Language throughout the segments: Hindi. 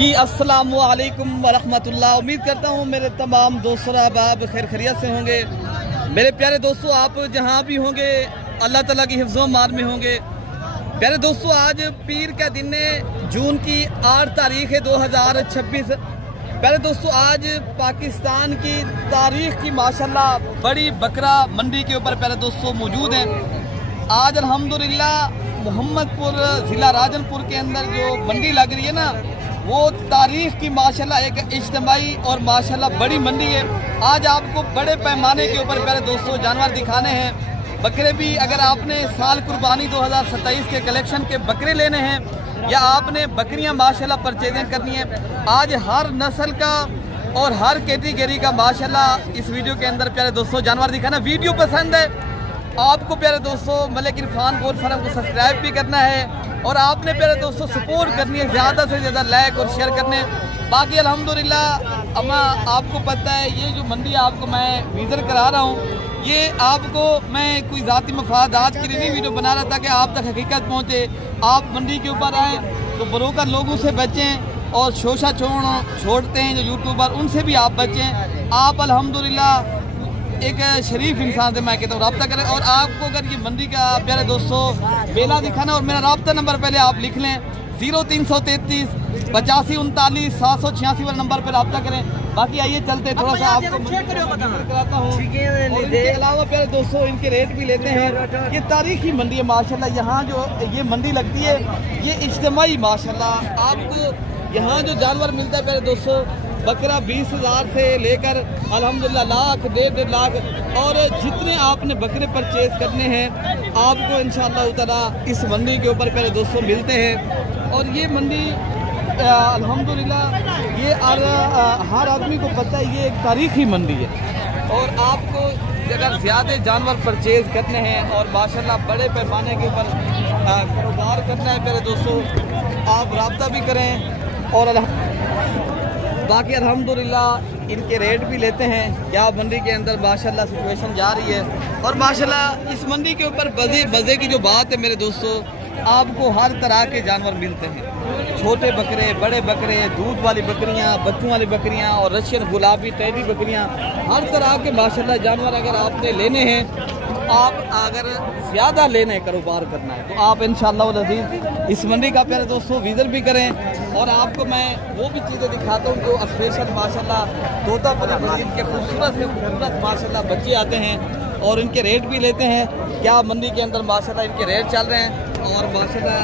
जी अस्सलाम वालेकुम वरहमतुल्लाह। उम्मीद करता हूँ मेरे तमाम दोस्तों अहबाब खैर खैरियत से होंगे। मेरे प्यारे दोस्तों, आप जहाँ भी होंगे अल्लाह ताला की हिफ्ज़ो मान में होंगे। प्यारे दोस्तों, आज पीर का दिन है, जून की 8 तारीख है 2026। प्यारे दोस्तों, आज पाकिस्तान की तारीख़ की माशाल्लाह बड़ी बकरा मंडी के ऊपर प्यारे दोस्तों मौजूद हैं। आज अल्हम्दुलिल्लाह मोहम्मदपुर ज़िला राजनपुर के अंदर जो मंडी लग रही है ना, वो तारीख़ की माशाल्लाह एक इज्तिमाई और माशाल्लाह बड़ी मंडी है। आज आपको बड़े पैमाने के ऊपर प्यारे दोस्तों जानवर दिखाने हैं। बकरे भी, अगर आपने साल कुर्बानी 2027 के कलेक्शन के बकरे लेने हैं या आपने बकरियां माशाल्लाह परचेजिंग करनी है, आज हर नस्ल का और हर कैटेगरी का माशाल्लाह इस वीडियो के अंदर प्यारे दोस्तों जानवर दिखाना। वीडियो पसंद है आपको प्यारे दोस्तों मलिक इरफान गोल्ड फार्म को सब्सक्राइब भी करना है और आपने प्यारे दोस्तों सपोर्ट करनी है, ज़्यादा से ज़्यादा लाइक और शेयर करने। बाकी अल्हम्दुलिल्लाह अम्मा आपको पता है, ये जो मंडी आपको मैं विज़िट करा रहा हूँ, ये आपको मैं कोई ज़ाती मफादात के लिए नहीं वीडियो बना रहा था कि आप तक हकीकत पहुँचे। आप मंडी के ऊपर आएँ तो ब्रोकर लोगों से बचें और शोशा छोड़ते हैं जो यूट्यूबर, उनसे भी आप बचें। आप अल्हम्दुलिल्लाह एक शरीफ इंसान से मैं कहता हूँ रब्ता करें। और आपको अगर ये मंडी का प्यारे दोस्तों मेला दिखाना, और मेरा रब्ता नंबर पहले आप लिख लें 0333 85 39 786 वाले नंबर पर रब्ता करें। बाकी आइए चलते थोड़ा सा आपको कराता हूँ। और इसके अलावा प्यारे दोस्तों इनके रेट भी लेते हैं। ये तारीखी मंडी है माशाल्लाह। यहाँ जो ये मंडी लगती है ये इज्तिमाई माशाल्लाह। आपको यहाँ जो जानवर मिलता है प्यारे दोस्तों, बकरा 20,000 से लेकर अल्हम्दुलिल्लाह लाख 1.5 लाख, और जितने आपने बकरे परचेज करने हैं आपको इंशाअल्लाह ताला इस मंडी के ऊपर प्यारे दोस्तों मिलते हैं। और ये मंडी अल्हम्दुलिल्लाह ये हर आदमी को पता है ये एक तारीखी मंडी है। और आपको अगर ज़्यादा जानवर परचेज करने हैं और माशाल्लाह बड़े पैमाने के ऊपर कारोबार करना है प्यारे दोस्तों, आप रब्ता भी करें। और बाकी अल्हम्दुलिल्लाह इनके रेट भी लेते हैं। क्या मंडी के अंदर माशाल्लाह सिचुएशन जा रही है, और माशाल्लाह इस मंडी के ऊपर मज़े की जो बात है मेरे दोस्तों, आपको हर तरह के जानवर मिलते हैं। छोटे बकरे, बड़े बकरे, दूध वाली बकरियां, बच्चों वाली बकरियां और रशियन गुलाबी टैडी बकरियां, हर तरह के माशाल्लाह जानवर अगर आपने लेने हैं, आप अगर ज़्यादा लेने कारोबार करना है तो आप इंशाअल्लाह अज़ीज़ इस मंडी का प्यारे दोस्तों विज़िट भी करें। और आपको मैं वो भी चीज़ें दिखाता हूँ जो स्पेशल माशाल्लाह तोतापुरी मस्जिद के खूबसूरत से खूबसूरत माशाल्लाह बच्चे आते हैं, और इनके रेट भी लेते हैं। क्या मंडी के अंदर माशाल्लाह इनके रेट चल रहे हैं और माशाल्लाह।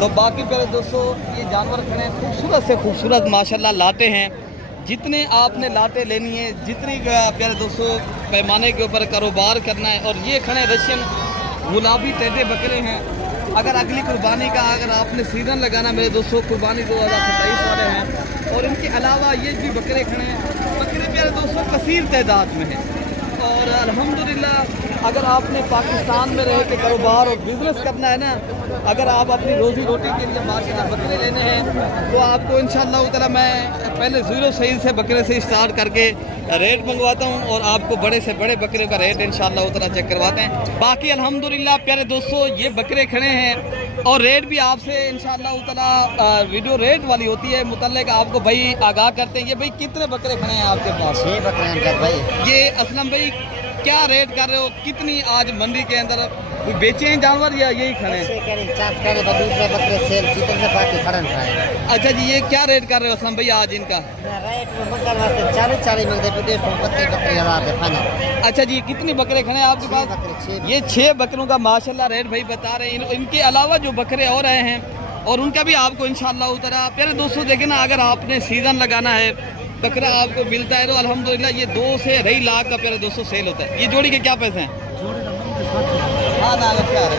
तो बाकी प्यारे दोस्तों ये जानवर खड़े खूबसूरत से खूबसूरत माशाल्लाह लाते हैं। जितने आपने लाटे लेनी है, जितनी प्यारे दोस्तों पैमाने के ऊपर कारोबार करना है। और ये खड़े रशियन गुलाबी टेढ़े बकरे हैं। अगर अगली कुर्बानी का अगर आपने सीज़न लगाना मेरे दोस्तों, कुर्बानी 2027 वाले हैं। और इनके अलावा ये भी बकरे खड़े हैं। बकरे प्यारे दोस्तों कसीर तादाद में हैं। और अल्हम्दुलिल्लाह अगर आपने पाकिस्तान में रह के कारोबार और बिज़नेस करना है ना, अगर आप अपनी रोज़ी रोटी के लिए माशाल्लाह बकरे लेने हैं तो आपको इंशाअल्लाह ताला मैं पहले ज़ीरो सही से बकरे से स्टार्ट करके रेट मंगवाता हूं, और आपको बड़े से बड़े बकरे का रेट इंशाअल्लाह ताला चेक करवाते हैं। बाकी अल्हम्दुलिल्लाह प्यारे दोस्तों ये बकरे खड़े हैं और रेट भी आपसे इंशाअल्लाह ताला वीडियो रेट वाली होती है, मुतल्लिक आपको भाई आगाह करते हैं। ये भाई कितने बकरे खड़े हैं आपके पास? 6 बकरे हैं भाई। ये असलम भाई क्या रेट कर रहे हो? कितनी आज मंडी के अंदर बेचे हैं जानवर या यही खड़े हैं? अच्छा जी, ये क्या रेट कर रहे हो असलम भाई आज इनका? अच्छा जी, कितनी बकरे खड़े हैं आपके पास? ये 6 बकरों का माशाल्लाह रेट भाई बता रहे हैं। इनके अलावा जो बकरे और आए हैं और उनका भी आपको इंशाअल्लाह ताला प्यारे दोस्तों देखें ना, अगर आपने सीज़न लगाना है बकरा आपको मिलता है तो अल्हम्दुलिल्लाह ये 2 से 2.5 लाख का प्यारे दोस्तों सेल होता है। ये जोड़ी के क्या पैसे हैं? हाँ ना क्या है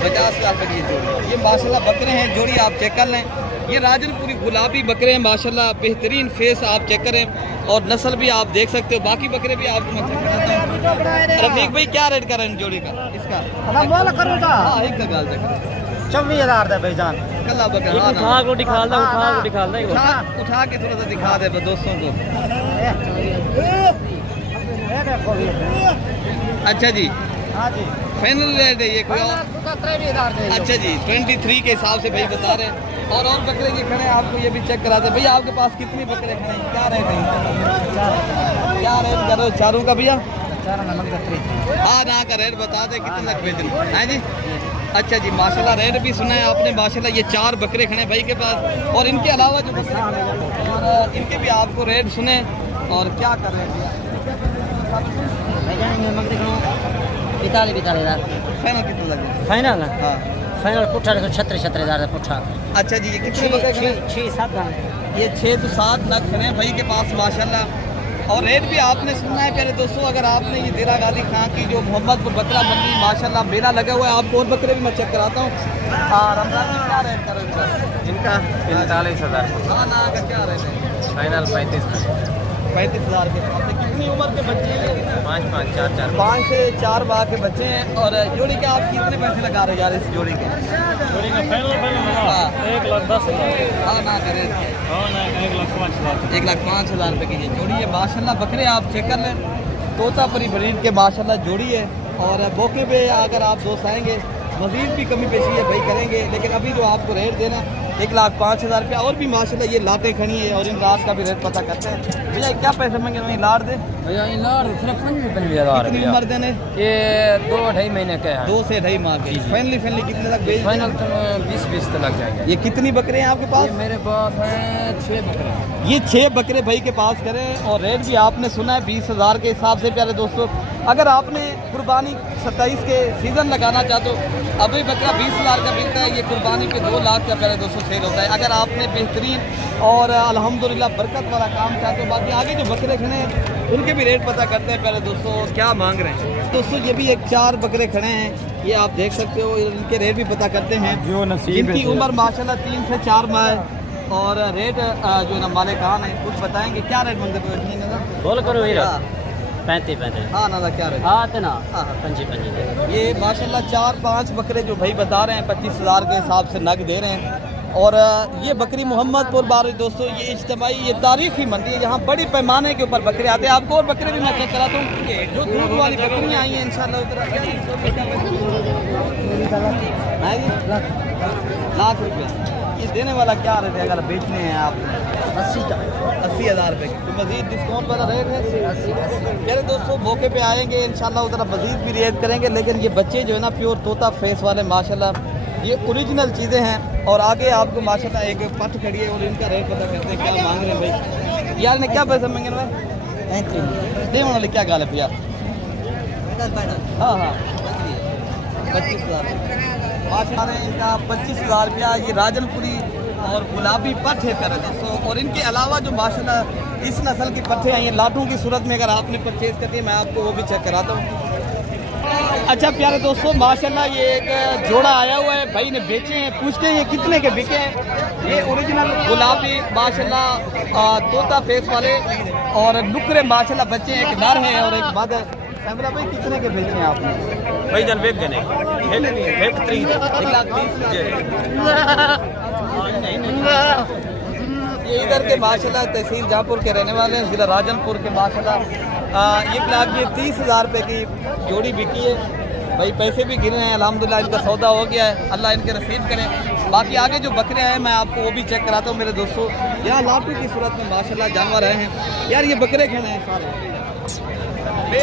50,000 रुपये की जोड़ी। ये माशाल्लाह बकरे हैं, जोड़ी आप चेक कर लें। ये राजनपुरी गुलाबी बकरे हैं माशाल्लाह, बेहतरीन फेस आप चेक करें और नस्ल भी आप देख सकते हो। बाकी बकरे भी आपको मैं चेक कराता हूँ। रफीक भाई क्या रेट कर रहे हैं जोड़ी का इसका? हाँ एक का गाल तक 24,000 दे भाईजान। कल्ला बकरा उठा के थोड़ा सा दिखा दे दोस्तों को। अच्छा जी, हाँ जी फाइनल रेट है ये कोई और? अच्छा जी 23 के हिसाब से भाई बता रहे हैं। और बकरे ये खड़े हैं, आपको ये भी चेक कराते हैं। भैया आपके पास कितनी बकरे खड़े हैं, क्या रेट है? क्या रेट कर रहे हो चारों का भैया? हाँ ना का रेट बता दे, कितने लग बेच हैं जी? अच्छा जी, माशाल्लाह रेट भी सुना है आपने माशाल्लाह। ये 4 बकरे खड़े हैं भाई के पास, और इनके अलावा जो बकरे और इनके भी आपको रेट सुने। और क्या कर रहे हैं फाइनल कितना लगे? फाइनल हाँ फाइनल पुट्ठा 36,000 पुट्ठा। अच्छा जी, ये कितने बकरे खड़े हैं? 6-7 ये 6 से 7 लाख खड़े हैं भाई के पास माशाल्लाह। और रेट भी आपने सुनना है प्यारे दोस्तों। अगर आपने ये देरा गाजी खां की जो मोहम्मदपुर बकरा मंडी माशाल्लाह मेला लगा हुआ है, आपको और बकरे भी मैं चेक कराता हूँ। रमजान में क्या रेट करो इनका 45,000 हाँ ना का क्या रेट है? फाइनल 35,000 के साथ। कितनी उम्र के बच्चे हैं? 5 से 4 माह के बच्चे हैं। और जोड़ी के आप कितने पैसे लगा रहे हो यार इस जोड़ी के? हाँ 1,10,000 हाँ ना का रेट 1,05,000 रुपये की ये जोड़ी है माशाल्लाह। बकरे आप चेक कर लें, तोतापुरी ब्रीड के माशाल्लाह जोड़ी है। और मौके पे अगर आप दोस्त आएंगे मज़ीद भी कमी पेशी है भाई करेंगे, लेकिन अभी जो आपको रेट देना 1,05,000 रुपया। और भी माशाल्लाह ये लाटें खड़ी है, और इन लाट का भी रेट पता करते हैं। भैया क्या पैसे मांगे वहीं लाट दे? भैया इनार सिर्फ 55,000 कितनी उम्र देने? ये 2-2.5 महीने का है। 2 से 2.5 माह के। फाइनली कितने तक बेच? फाइनल तो 20 तक लग जाएगा। ये कितनी बकरे हैं आपके पास? ये मेरे पास है 6 बकरे। ये 6 बकरे भाई के पास करें। और रेट भी आपने सुना है 20,000 के हिसाब से प्यारे दोस्तों। अगर आपने कुर्बानी 27 के सीज़न लगाना चाहते हो, अभी बकरा 20,000 का बिकता है, ये कुर्बानी पे 2 लाख का प्यारे दोस्तों सेल होता है। अगर आपने बेहतरीन और अल्हम्दुलिल्लाह बरकत वाला काम चाहते हो, बाकी आगे जो बकरे खड़े हैं उनके भी रेट पता करते हैं प्यारे दोस्तों क्या मांग रहे हैं। दोस्तों ये भी एक 4 बकरे खड़े हैं, ये आप देख सकते हो, इनके रेट भी पता करते हैं। इनकी उम्र माशाल्लाह 3 से 4 माह है। और रेट जो ना मालिकान है कुछ बताएंगे क्या रेट मांगते हो? बोल करो 35 हाँ ना क्या रेट? हाँ तो ना हाँ 55 ये माशाल्लाह 4-5 बकरे जो भाई बता रहे हैं 25,000 के हिसाब से नग दे रहे हैं। और ये बकरी मोहम्मदपुर बार दोस्तों ये इज्तिमाई ये तारीखी मंडी है, यहाँ बड़ी पैमाने के ऊपर बकरे आते हैं। आपको और बकरे भी मैं चेक कराता हूँ जो दूध वाली बकरियाँ आई हैं इंशाल्लाह। लाख रुपये ये देने वाला क्या रेट है अगर बेचने हैं आप? 80,000 रुपये की। तो मज़ीद डिस्काउंट वाला रेट है 80। मेरे दोस्तों मौके पे आएंगे इंशाल्लाह उधर मज़ीद भी रेट करेंगे। लेकिन ये बच्चे जो है ना प्योर तोता फेस वाले माशाल्लाह ये ओरिजिनल चीज़ें हैं। और आगे आपको माशाल्लाह एक पट खड़ी है और इनका रेट पता करते हैं क्या मांग रहे हैं भाई। यार ने क्या पैसे मांगे भाई? दे वाले क्या गाल है भैया? हाँ हाँ 25,000 माशाल्लाह इनका 25,000 रुपया। ये राजनपुरी और गुलाबी पट है प्यारे दोस्तों। और इनके अलावा जो माशाल्लाह इस नस्ल की पट्टे आई हैं लाटों की सूरत में, अगर आपने परचेज करती है मैं आपको वो भी चेक कराता हूँ। अच्छा प्यारे दोस्तों माशाल्लाह ये एक जोड़ा आया हुआ है, भाई ने बेचे हैं, पूछते हैं ये कितने के बिके हैं। ये ओरिजिनल गुलाबी माशाल्लाह तोता फेस वाले और नुकरे माशाल्लाह बच्चे, एक नर है और एक मदर। कैमरा भाई कितने के बेचे हैं आपने? भाई जन बेच गए ये इधर के माशाल्लाह तहसील जहाँपुर के रहने वाले हैं, ज़िला राजनपुर के माशाल्लाह। ये गुलाब ये 30,000 रुपये की जोड़ी बिकी है भाई। पैसे भी गिरे हैं अल्हम्दुलिल्लाह, इनका सौदा हो गया है, अल्लाह इनके रसीद करे। बाकी आगे जो बकरे हैं मैं आपको वो भी चेक कराता हूँ मेरे दोस्तों। यहाँ लाटू की सूरत में माशाल्लाह जानवर आए हैं। यार ये बकरे खेने हैं सारे ये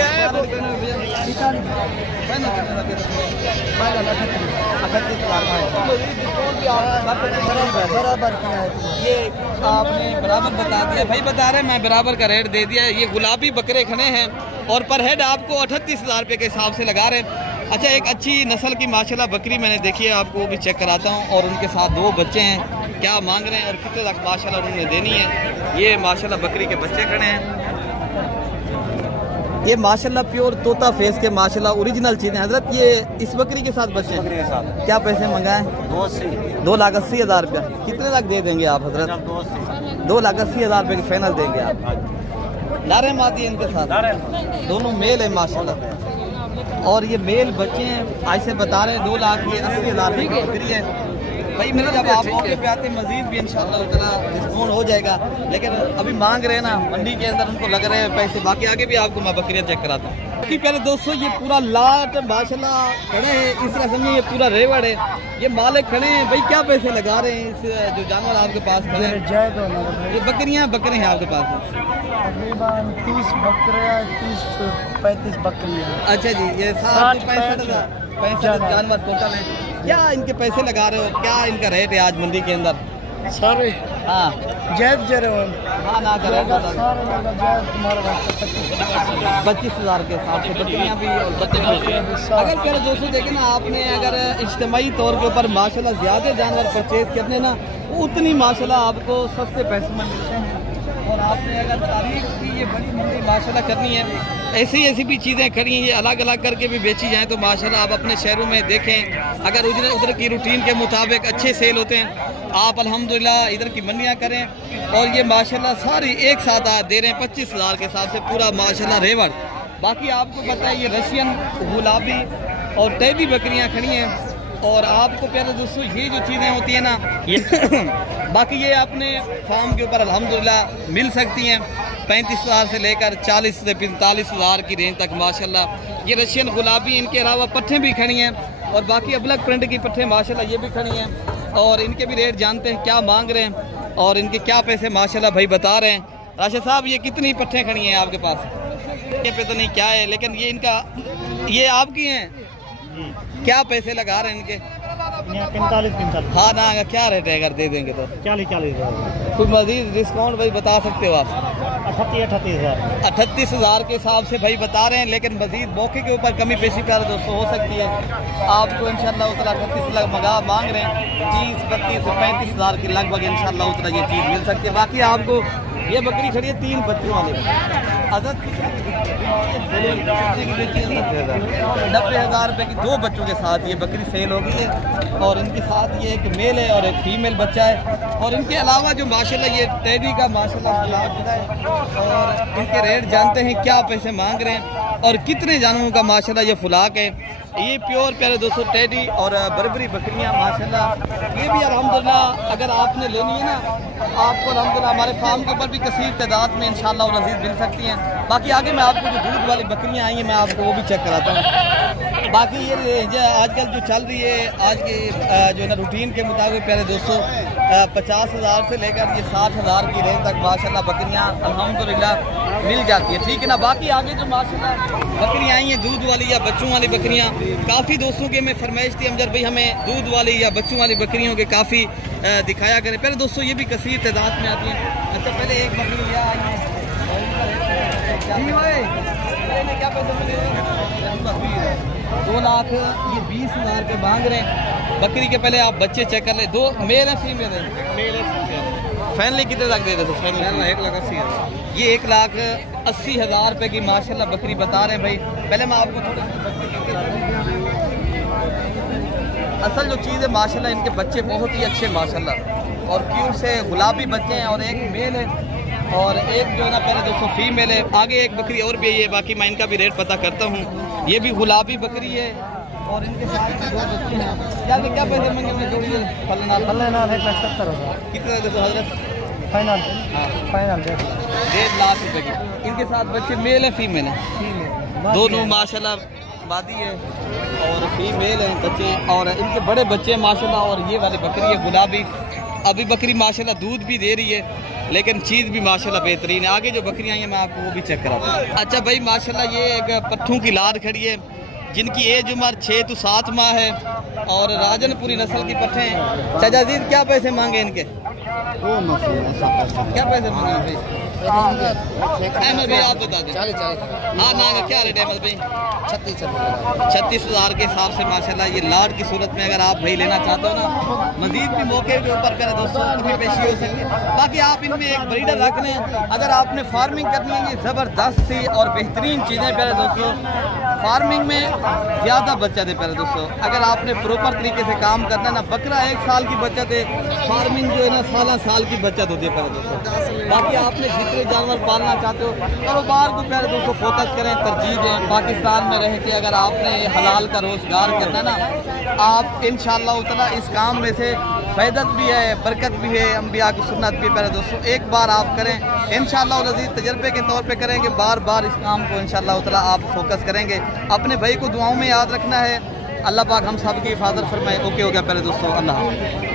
आपने बराबर बता दिया भाई, बता रहे हैं मैं बराबर का रेट दे दिया। ये गुलाबी बकरे खड़े हैं और पर हेड आपको 38,000 रुपये के हिसाब से लगा रहे हैं। अच्छा एक अच्छी नस्ल की माशाल्लाह बकरी मैंने देखी है, आपको वो भी चेक कराता हूँ। और उनके साथ 2 बच्चे हैं, क्या मांग रहे हैं और कितने तक माशाल्लाह उन्होंने देनी है। ये माशाल्लाह बकरी के बच्चे खड़े हैं। ये माशाल्लाह प्योर तोता फेस के माशाल्लाह ओरिजिनल चीज़ें हजरत। ये इस बकरी के साथ बच्चे हैं, क्या पैसे मंगाएं? 2,80,000 रुपया। कितने तक दे देंगे आप हजरत? 2,80,000 रुपये की फाइनल देंगे आप। नारे माती इनके साथ दोनों मेल है माशाल्लाह। और ये मेल बच्चे हैं, ऐसे बता रहे हैं 2,80,000 रुपये की बकरी है। भाई मेरे जब आप मौके पे आते हैं मजीद भी इंशाल्लाह उतना डिस्काउंट हो जाएगा, लेकिन अभी मांग रहे हैं ना मंडी के अंदर, उनको लग रहे हैं पैसे, बाकी आगे भी आपको मैं बकरियाँ चेक कराता हूँ। कि पहले दोस्तों ये पूरा लाट माशाल्लाह खड़े हैं, इस तरह समझिए ये पूरा रेवड़ है, ये मालिक खड़े हैं भाई। क्या पैसे लगा रहे हैं इस जो जानवर आपके पास खड़े हैं? ये बकरियाँ बकरे हैं आपके पास? तकरीबन 30 बकरियाँ, 30-35 बकरियाँ। अच्छा जी, ये 65 जानवर टोटल है। क्या इनके पैसे लगा रहे हो, क्या इनका रेट है आज मंडी के अंदर? सारे हाँ जैद जरवन हाँ ना करें सारे लगा जैद तुम्हारे वास्ते 25,000 के हिसाब से बकरियाँ भी और बच्चे भी। अगर प्यारे दोस्तों देखें ना, आपने अगर इज्तिमाई तौर के ऊपर माशाल्लाह ज़्यादा जानवर परचेज करने ना, उतनी माशाल्लाह आपको सस्ते पैसे में मिलते हैं। और आपने अगर तारीख की ये बड़ी मंडी माशाल्लाह करनी है, ऐसी भी चीज़ें खड़ी हैं, ये अलग अलग करके भी बेची जाएँ तो माशाल्लाह आप अपने शहरों में देखें, अगर उधर की रूटीन के मुताबिक अच्छे सेल होते हैं, आप अल्हम्दुलिल्लाह इधर की मंडियाँ करें। और ये माशाल्लाह सारी एक साथ दे रहे हैं 25,000 के हिसाब से पूरा माशाल्लाह रेवड़। बाकी आपको पता है ये रशियन गुलाबी और टैबी बकरियाँ खड़ी हैं। और आपको प्यारे दोस्तों ये जो चीज़ें होती हैं ना, ये बाकी ये अपने फार्म के ऊपर अल्हम्दुलिल्लाह मिल सकती हैं 35,000 से लेकर 40 से 45,000 की रेंज तक माशाल्लाह। ये रशियन गुलाबी, इनके अलावा पट्ठे भी खड़ी हैं और बाकी अबलग प्रिंट की पट्ठे माशाल्लाह ये भी खड़ी हैं। और इनके भी रेट जानते हैं क्या मांग रहे हैं और इनके क्या पैसे माशाल्लाह भाई बता रहे हैं। राशिद साहब ये कितनी पट्ठे खड़ी हैं आपके पास? ये पता नहीं क्या है, लेकिन ये इनका ये आपकी हैं, क्या पैसे लगा रहे हैं इनके? 45 हाँ ना, क्या रेट है अगर दे देंगे तो? 40 कुछ मजीद डिस्काउंट भाई बता सकते हो आप? 38,000 38,000 के हिसाब से भाई बता रहे हैं, लेकिन मजीद मौके के ऊपर कमी पेशी कर दोस्तों हो सकती है। आपको इंशाल्लाह उतना 38 मांग रहे हैं, 30, 32, 35,000 की लगभग इंशाल्लाह उतना ये चीज़ मिल सकती है। बाकी आपको ये बकरी खड़ी है 3 बच्चों वाली, अदद 90,000 रुपये की 2 बच्चों के साथ ये बकरी सेल हो गई है। और इनके साथ ये एक मेल है और एक फीमेल बच्चा है। और इनके अलावा जो माशाल्लाह ये टेडी का माशाल्लाह है, और इनके रेट जानते हैं क्या पैसे मांग रहे हैं और कितने जानवरों का माशाल्लाह ये फुलाक है। ये प्योर प्यारे दोस्तों टेडी और बरबरी बकरियां माशाल्लाह, ये भी अल्हम्दुलिल्लाह अगर आपने लेनी है ना, आपको अल्हम्दुलिल्लाह हमारे फार्म के ऊपर भी कसीर तादाद में इंशाल्लाह और अजीज़ मिल सकती हैं। बाकी आगे मैं आपको जो दूध वाली बकरियां आई हैं मैं आपको वो भी चेक कराता हूँ। बाकी ये आजकल जो चल रही है आज की जो है ना रूटीन के मुताबिक प्यारे दोस्तों 50,000 से लेकर ये 60,000 की रेंज तक माशाल्लाह बकरियां अल्हम्दुलिल्लाह मिल जाती है, ठीक है ना। बाकी आगे जो माशाल्लाह बकरियां आई हैं दूध वाली या बच्चों वाली बकरियां, काफ़ी दोस्तों के में फरमाइश थी अमजद भाई हमें दूध वाली या बच्चों वाली बकरियों के काफ़ी दिखाया करें। पहले दोस्तों ये भी कसीर तादाद में आती हैं। अच्छा पहले एक बकरी यह आई है, क्या पैसे मिले? 2 लाख ये 20,000 के मांग रहे हैं बकरी के। पहले आप बच्चे चेक कर ले, 2 मेल है फीमेल है? फैनली कितने तक दे रहे थे? फैनली 1,80,000। ये 1,80,000 रुपये की माशाल्लाह बकरी बता रहे हैं भाई। पहले मैं आपको थोड़ा असल जो चीज़ है माशाल्लाह इनके बच्चे बहुत ही अच्छे माशाल्लाह और क्यूट से गुलाबी बच्चे हैं। और एक मेल है और एक जो है ना पहले दोस्तों फीमेल है। आगे एक बकरी और भी है, बाकी मैं इनका भी रेट पता करता हूँ। ये भी गुलाबी बकरी है और इनके साथ 2 बच्चे हैं। क्या पैसे मंगे जोड़ी? फलना 1,70,000 कितना देखो हजरत? फाइनल फाइनल 1.5 लाख रुपए की। इनके साथ बच्चे मेल है फीमेल है? दोनों माशाल्लाह वादी है और फीमेल हैं बच्चे और इनके बड़े बच्चे माशाल्लाह। और ये वाली बकरी है गुलाबी, अभी बकरी माशाल्लाह दूध भी दे रही है लेकिन चीज़ भी माशाल्लाह बेहतरीन है। आगे जो बकरियाँ हैं मैं आपको वो भी चेक कराता हूँ। अच्छा भाई माशाल्लाह ये एक पट्ठों की लाद खड़ी है जिनकी एज उम्र 6 से 7 माह है और राजनपुरी नस्ल की पट्ठे हैं। सजाजीद क्या पैसे मांगे इनके? क्या पैसे मांगे भाई? अहमद भाई आप बता दें। 40 हाँ ना क्या रेट है अहमद भाई? 36,000 36,000 के हिसाब से माशाल्लाह ये लाड की सूरत में अगर आप भाई लेना चाहते हो ना, मजीद भी मौके के ऊपर करें दोस्तों कभी पेशी हो सकती है। बाकी आप इनमें एक ब्रीडर रख लें अगर आपने फार्मिंग करनी है। ये ज़बरदस्त थी और बेहतरीन चीज़ें प्यारे दोस्तों, फार्मिंग में ज़्यादा बचत है प्यारे दोस्तों। अगर आपने प्रॉपर तरीके से काम करना है ना, बकरा 1 साल की बचत है, फार्मिंग जो है ना साल की बचत होती है प्यारे दोस्तों। बाकी आपने जितने जानवर पालना चाहते हो कारोबार को प्यारे दोस्तों फोकस करें, तरजीह दें। पाकिस्तान में रह के अगर आपने हलाल का रोजगार करना ना, आप इंशाल्लाह उतना इस काम में से फ़ायदत भी है, बरकत भी है, अम्बिया की सुन्नत भी है। प्यारे दोस्तों एक बार आप करें, इंशाअल्लाह अज़ीज़ तजर्बे के तौर पे करेंगे, बार बार इस काम को इंशाअल्लाह ताला आप फोकस करेंगे। अपने भाई को दुआओं में याद रखना है। अल्लाह पाक हम सब की हिफाजत फरमाए। ओके हो गया प्यारे दोस्तों, अल्लाह हाफ़िज़।